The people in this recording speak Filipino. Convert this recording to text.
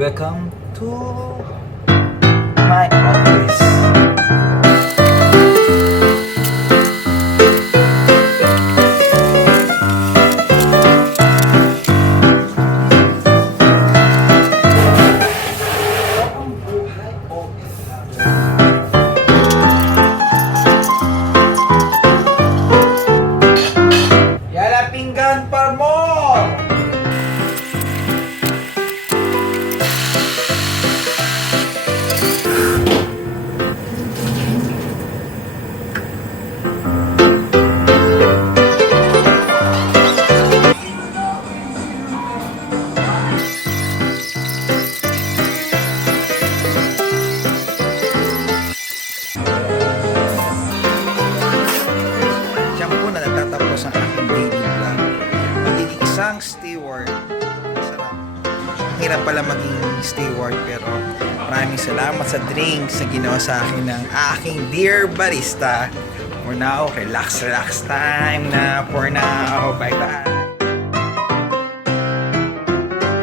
Welcome to my office. Yala pinggan pa more! Diyan po na natatapos ang aking daily vlog. Magiging isang steward. Sarap. Hirap pala maging steward pero maraming salamat sa drinks na ginawa sa akin ng aking dear barista. For now, relax time na for now. Bye bye.